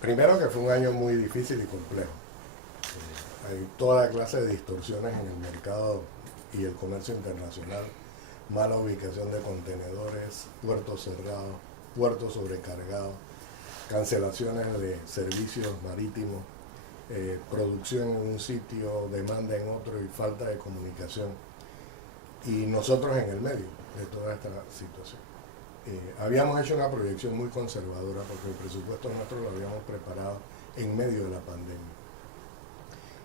Primero que fue un año muy difícil y complejo. Hay toda clase de distorsiones en el mercado y el comercio internacional, mala ubicación de contenedores, puertos cerrados, puertos sobrecargados, cancelaciones de servicios marítimos, producción en un sitio, demanda en otro y falta de comunicación. Y nosotros en el medio de toda esta situación. Habíamos hecho una proyección muy conservadora porque el presupuesto nuestro lo habíamos preparado en medio de la pandemia.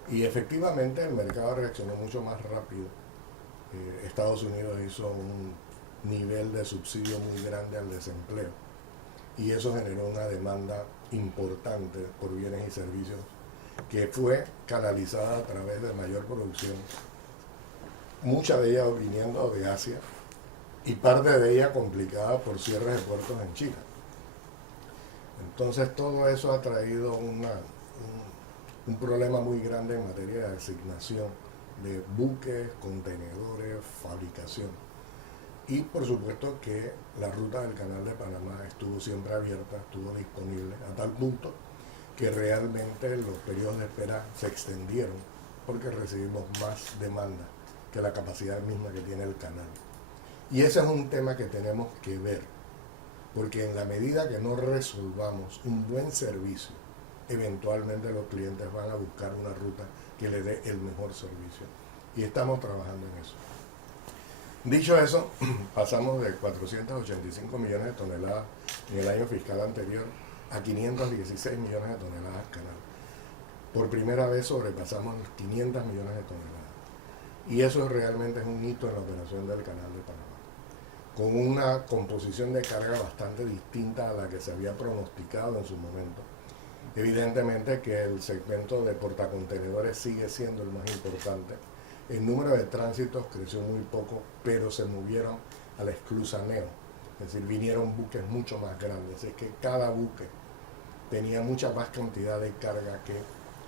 Y efectivamente el mercado reaccionó mucho más rápido. Estados Unidos hizo un nivel de subsidio muy grande al desempleo y eso generó una demanda importante por bienes y servicios que fue canalizada a través de mayor producción, mucha de ella viniendo de Asia y parte de ella complicada por cierres de puertos en China. Entonces todo eso ha traído un problema muy grande en materia de asignación de buques, contenedores, fabricación. Y por supuesto que la ruta del Canal de Panamá estuvo siempre abierta, estuvo disponible, a tal punto que realmente los periodos de espera se extendieron porque recibimos más demanda que la capacidad misma que tiene el canal. Y ese es un tema que tenemos que ver, porque en la medida que no resolvamos un buen servicio, eventualmente los clientes van a buscar una ruta que le dé el mejor servicio. Y estamos trabajando en eso. Dicho eso, pasamos de 485 millones de toneladas en el año fiscal anterior a 516 millones de toneladas canal. Por primera vez sobrepasamos los 500 millones de toneladas. Y eso realmente es un hito en la operación del Canal de Panamá, con una composición de carga bastante distinta a la que se había pronosticado en su momento. Evidentemente que el segmento de portacontenedores sigue siendo el más importante. El número de tránsitos creció muy poco, pero se movieron al esclusaneo, es decir, vinieron buques mucho más grandes, es que cada buque tenía mucha más cantidad de carga que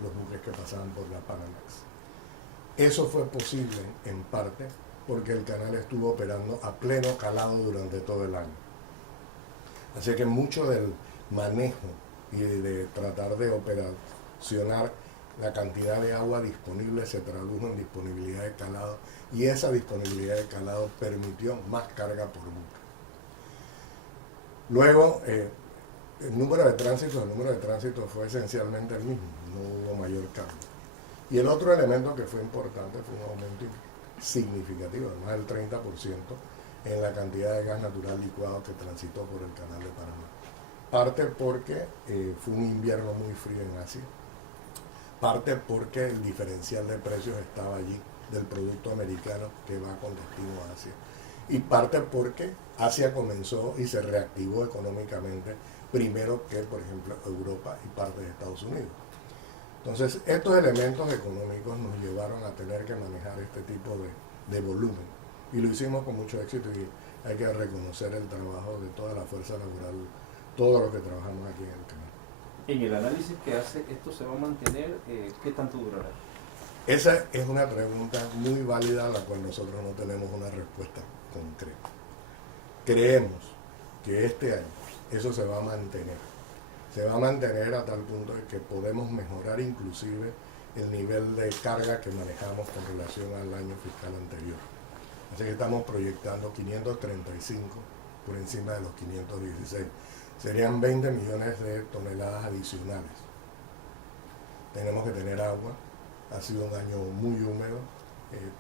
los buques que pasaban por la Panamax. Eso fue posible en parte porque el canal estuvo operando a pleno calado durante todo el año. Así que mucho del manejo y de tratar de operacionar la cantidad de agua disponible se tradujo en disponibilidad de calado y esa disponibilidad de calado permitió más carga por buque. Luego, el número de tránsitos fue esencialmente el mismo, no hubo mayor cambio. Y el otro elemento que fue importante fue un aumento significativo, de más del 30% en la cantidad de gas natural licuado que transitó por el Canal de Panamá. Parte porque fue un invierno muy frío en Asia, parte porque el diferencial de precios estaba allí del producto americano que va con destino a Asia, y parte porque Asia comenzó y se reactivó económicamente primero que, por ejemplo, Europa y parte de Estados Unidos. Entonces, estos elementos económicos nos llevaron a tener que manejar este tipo de volumen. Y lo hicimos con mucho éxito y hay que reconocer el trabajo de toda la fuerza laboral, todos los que trabajamos aquí en el canal. En el análisis que hace, ¿esto se va a mantener? ¿Qué tanto durará? Esa es una pregunta muy válida a la cual nosotros no tenemos una respuesta concreta. Creemos que este año eso se va a mantener. Se va a mantener a tal punto de que podemos mejorar inclusive el nivel de carga que manejamos con relación al año fiscal anterior. Así que estamos proyectando 535 por encima de los 516. Serían 20 millones de toneladas adicionales. Tenemos que tener agua, ha sido un año muy húmedo.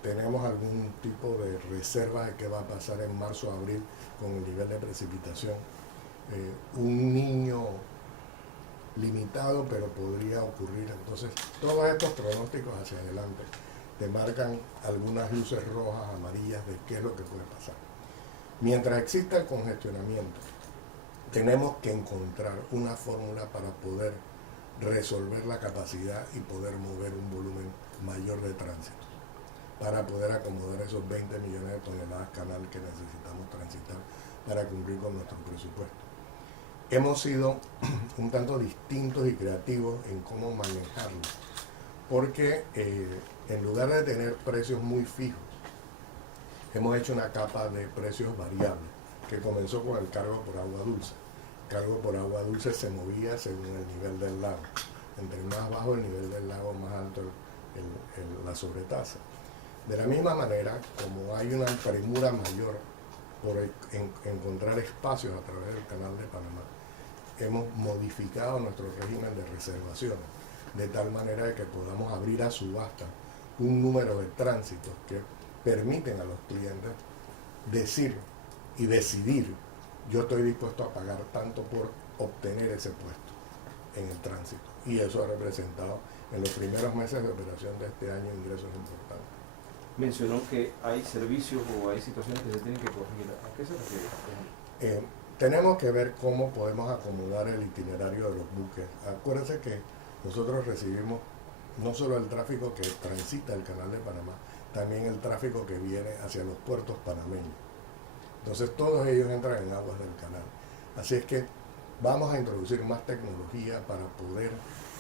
Tenemos algún tipo de reserva de qué va a pasar en marzo o abril con el nivel de precipitación. Un niño limitado, pero podría ocurrir. Entonces, todos estos pronósticos hacia adelante te marcan algunas luces rojas, amarillas de qué es lo que puede pasar. Mientras exista el congestionamiento, tenemos que encontrar una fórmula para poder resolver la capacidad y poder mover un volumen mayor de tránsitos, para poder acomodar esos 20 millones de toneladas canal que necesitamos transitar para cumplir con nuestro presupuesto. Hemos sido un tanto distintos y creativos en cómo manejarlo, porque en lugar de tener precios muy fijos, hemos hecho una capa de precios variables que comenzó con el cargo por agua dulce. cargo por agua dulce se movía según el nivel del lago. Entre más bajo el nivel del lago, más alto la sobretasa. De la misma manera, como hay una premura mayor por encontrar espacios a través del Canal de Panamá, hemos modificado nuestro régimen de reservaciones, de tal manera de que podamos abrir a subasta un número de tránsitos que permiten a los clientes decir y decidir: yo estoy dispuesto a pagar tanto por obtener ese puesto en el tránsito. Y eso ha representado en los primeros meses de operación de este año ingresos importantes. Mencionó que hay servicios o hay situaciones que se tienen que corregir. ¿A qué se refiere? Tenemos que ver cómo podemos acomodar el itinerario de los buques. Acuérdense que nosotros recibimos no solo el tráfico que transita el Canal de Panamá, también el tráfico que viene hacia los puertos panameños. Entonces todos ellos entran en aguas del canal. Así es que vamos a introducir más tecnología para poder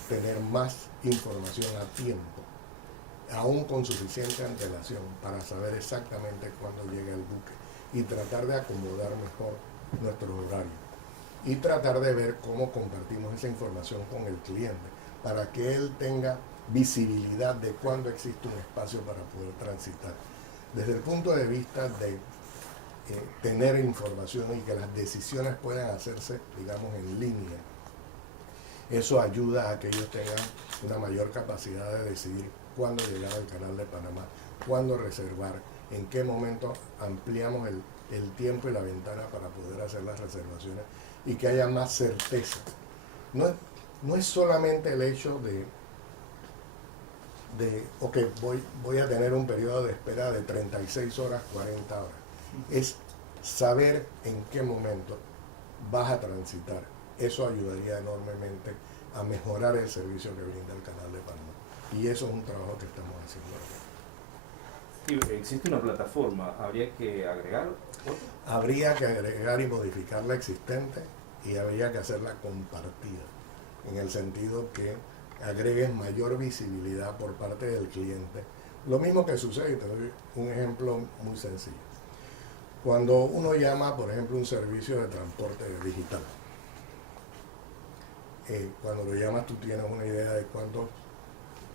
tener más información a tiempo, aún con suficiente antelación, para saber exactamente cuándo llega el buque y tratar de acomodar mejor nuestros horarios y tratar de ver cómo compartimos esa información con el cliente para que él tenga visibilidad de cuándo existe un espacio para poder transitar. Desde el punto de vista de tener información y que las decisiones puedan hacerse, digamos, en línea, eso ayuda a que ellos tengan una mayor capacidad de decidir cuándo llegar al Canal de Panamá, cuándo reservar, en qué momento ampliamos el tiempo y la ventana para poder hacer las reservaciones y que haya más certeza. No es solamente el hecho ok, voy a tener un periodo de espera de 36 horas, 40 horas. Es saber en qué momento vas a transitar. Eso ayudaría enormemente a mejorar el servicio que brinda el Canal de Panamá. Y eso es un trabajo que estamos haciendo ahora. Y existe una plataforma, ¿habría que agregar otra? Habría que agregar y modificar la existente y habría que hacerla compartida, en el sentido que agregues mayor visibilidad por parte del cliente. Lo mismo que sucede, te doy un ejemplo muy sencillo. Cuando uno llama, por ejemplo, un servicio de transporte digital, cuando lo llamas tú tienes una idea de cuántos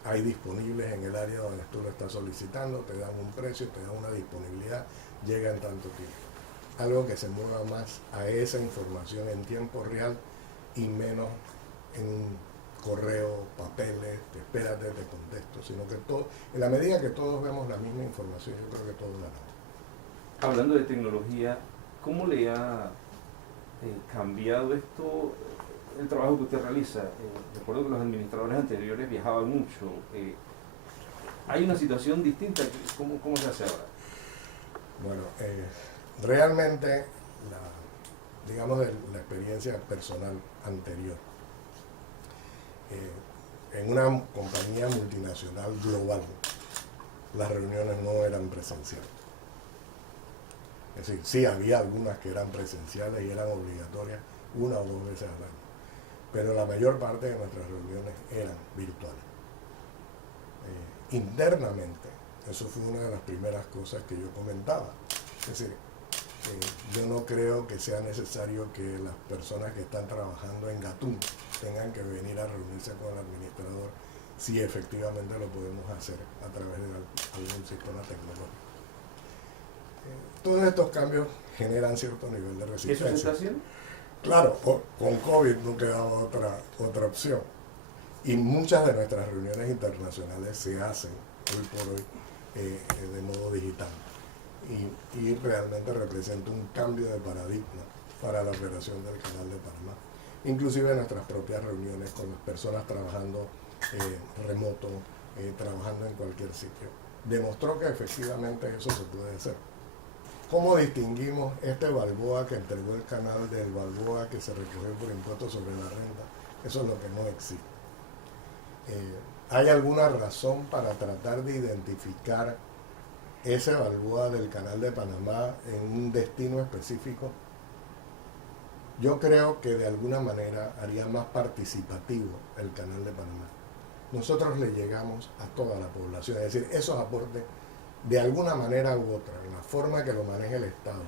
hay disponibles en el área donde tú lo estás solicitando, te dan un precio, te dan una disponibilidad, llega en tanto tiempo. Algo que se mueva más a esa información en tiempo real y menos en un correo, papeles, te espérate, te contesto, sino que todo, en la medida que todos vemos la misma información, yo creo que todos ganamos. Hablando de tecnología, ¿cómo le ha cambiado esto el trabajo que usted realiza? Recuerdo que los administradores anteriores viajaban mucho. ¿Hay una situación distinta? ¿Cómo se hace ahora? Bueno, realmente, digamos, de la experiencia personal anterior, en una compañía multinacional global, las reuniones no eran presenciales. Es decir, sí había algunas que eran presenciales y eran obligatorias 1 o 2 veces al año, pero la mayor parte de nuestras reuniones eran virtuales. Internamente, eso fue una de las primeras cosas que yo comentaba. Es decir, yo no creo que sea necesario que las personas que están trabajando en Gatún tengan que venir a reunirse con el administrador si efectivamente lo podemos hacer a través de algún sistema tecnológico. Todos estos cambios generan cierto nivel de resistencia. ¿Eso se está haciendo? Claro, con COVID no quedaba otra opción. Y muchas de nuestras reuniones internacionales se hacen hoy por hoy de modo digital. Y realmente representa un cambio de paradigma para la operación del Canal de Panamá. Inclusive nuestras propias reuniones con las personas trabajando remoto, trabajando en cualquier sitio, demostró que efectivamente eso se puede hacer. ¿Cómo distinguimos este Balboa que entregó el canal del Balboa que se recogió por impuestos sobre la renta? Eso es lo que no existe. ¿Hay alguna razón para tratar de identificar ese Balboa del Canal de Panamá en un destino específico? Yo creo que de alguna manera haría más participativo el Canal de Panamá. Nosotros le llegamos a toda la población, es decir, esos aportes de alguna manera u otra, en la forma que lo maneja el Estado,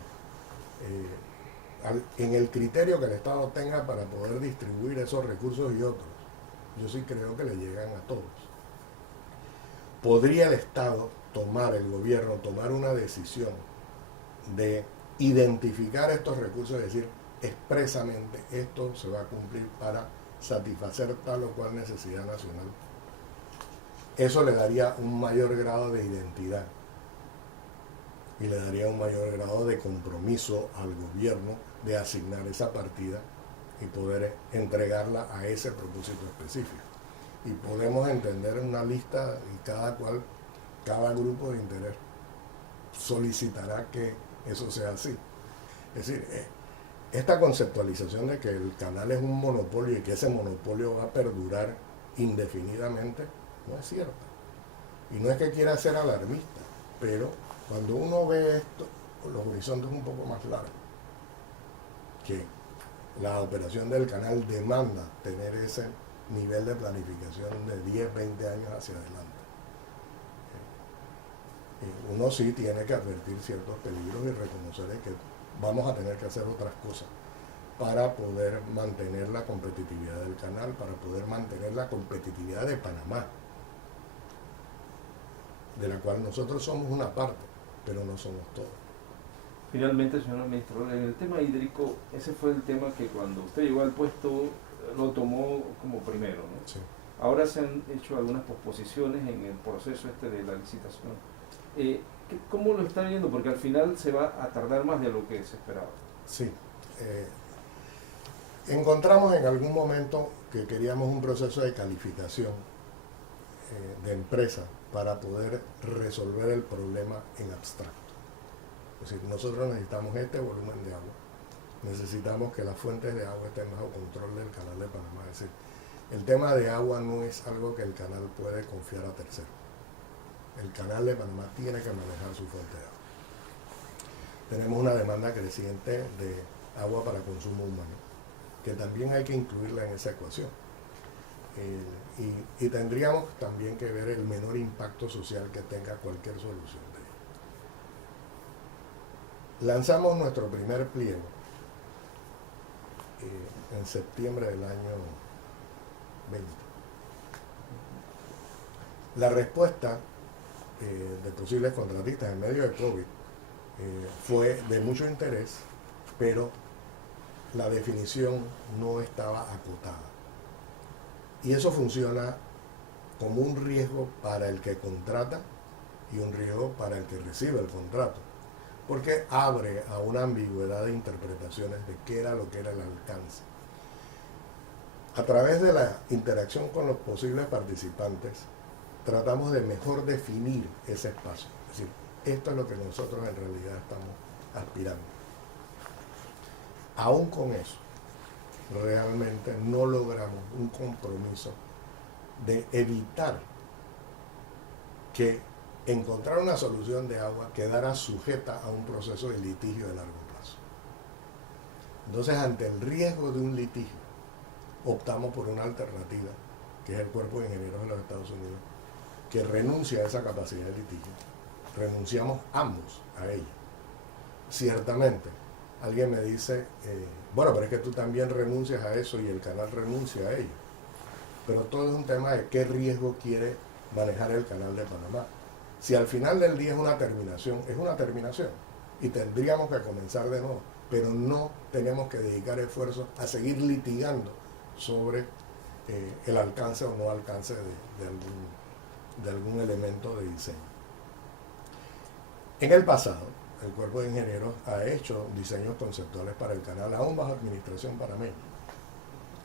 en el criterio que el Estado tenga para poder distribuir esos recursos y otros, yo sí creo que le llegan a todos. ¿Podría el Estado el gobierno, tomar una decisión de identificar estos recursos y decir expresamente esto se va a cumplir para satisfacer tal o cual necesidad nacional? Eso le daría un mayor grado de identidad y le daría un mayor grado de compromiso al gobierno de asignar esa partida y poder entregarla a ese propósito específico. Y podemos entender una lista y cada grupo de interés solicitará que eso sea así. Es decir, esta conceptualización de que el canal es un monopolio y que ese monopolio va a perdurar indefinidamente no es cierta. Y no es que quiera ser alarmista, pero cuando uno ve esto, los horizontes un poco más largos, que la operación del canal demanda tener ese nivel de planificación de 10, 20 años hacia adelante. Uno sí tiene que advertir ciertos peligros y reconocer que vamos a tener que hacer otras cosas para poder mantener la competitividad del canal, para poder mantener la competitividad de Panamá, de la cual nosotros somos una parte, pero no somos todos. Finalmente, señor administrador, en el tema hídrico, ese fue el tema que cuando usted llegó al puesto lo tomó como primero, ¿no? Sí. Ahora se han hecho algunas posposiciones en el proceso de la licitación. ¿Cómo lo está viendo? Porque al final se va a tardar más de lo que se esperaba. Sí. Encontramos en algún momento que queríamos un proceso de calificación de empresa para poder resolver el problema en abstracto. Es decir, nosotros necesitamos este volumen de agua, necesitamos que las fuentes de agua estén bajo control del Canal de Panamá. Es decir, el tema de agua no es algo que el canal puede confiar a terceros. El Canal de Panamá tiene que manejar su fuente de agua. Tenemos una demanda creciente de agua para consumo humano, que también hay que incluirla en esa ecuación. Y tendríamos también que ver el menor impacto social que tenga cualquier solución de ello. Lanzamos nuestro primer pliego en septiembre del año 20. La respuesta de posibles contratistas en medio de COVID fue de mucho interés, pero la definición no estaba acotada. Y eso funciona como un riesgo para el que contrata y un riesgo para el que recibe el contrato, porque abre a una ambigüedad de interpretaciones de qué era lo que era el alcance. A través de la interacción con los posibles participantes, tratamos de mejor definir ese espacio. Es decir, esto es lo que nosotros en realidad estamos aspirando. Aún con eso, realmente no logramos un compromiso de evitar que encontrar una solución de agua quedara sujeta a un proceso de litigio de largo plazo. Entonces, ante el riesgo de un litigio, optamos por una alternativa, que es el Cuerpo de Ingenieros de los Estados Unidos, que renuncia a esa capacidad de litigio. Renunciamos ambos a ella. Ciertamente, alguien me dice, bueno, pero es que tú también renuncias a eso y el canal renuncia a ello. Pero todo es un tema de qué riesgo quiere manejar el Canal de Panamá. Si al final del día es una terminación y tendríamos que comenzar de nuevo, pero no tenemos que dedicar esfuerzos a seguir litigando sobre el alcance o no alcance de algún elemento de diseño. En el pasado, el Cuerpo de Ingenieros ha hecho diseños conceptuales para el canal, aún bajo administración panameña.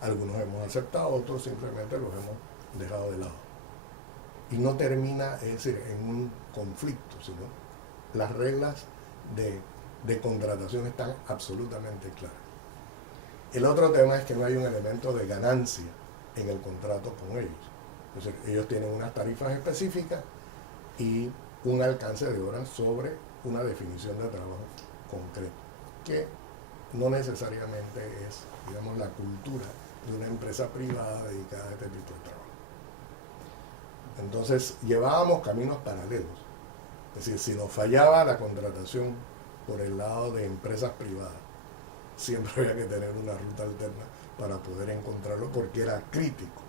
Algunos hemos aceptado, otros simplemente los hemos dejado de lado. Y no termina, es decir, en un conflicto, sino las reglas de contratación están absolutamente claras. El otro tema es que no hay un elemento de ganancia en el contrato con ellos. Es decir, ellos tienen unas tarifas específicas y un alcance de horas sobre una definición de trabajo concreto, que no necesariamente es, digamos, la cultura de una empresa privada dedicada a este tipo de trabajo. Entonces, llevábamos caminos paralelos. Es decir, si nos fallaba la contratación por el lado de empresas privadas siempre había que tener una ruta alterna para poder encontrarlo porque era crítico.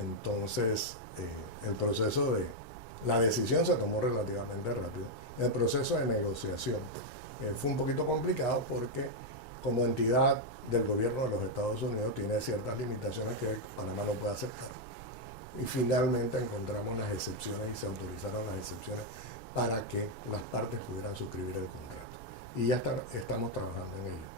Entonces, el proceso de la decisión se tomó relativamente rápido. El proceso de negociación fue un poquito complicado porque como entidad del gobierno de los Estados Unidos tiene ciertas limitaciones que Panamá no puede aceptar. Y finalmente encontramos las excepciones y se autorizaron las excepciones para que las partes pudieran suscribir el contrato. Y ya estamos trabajando en ello.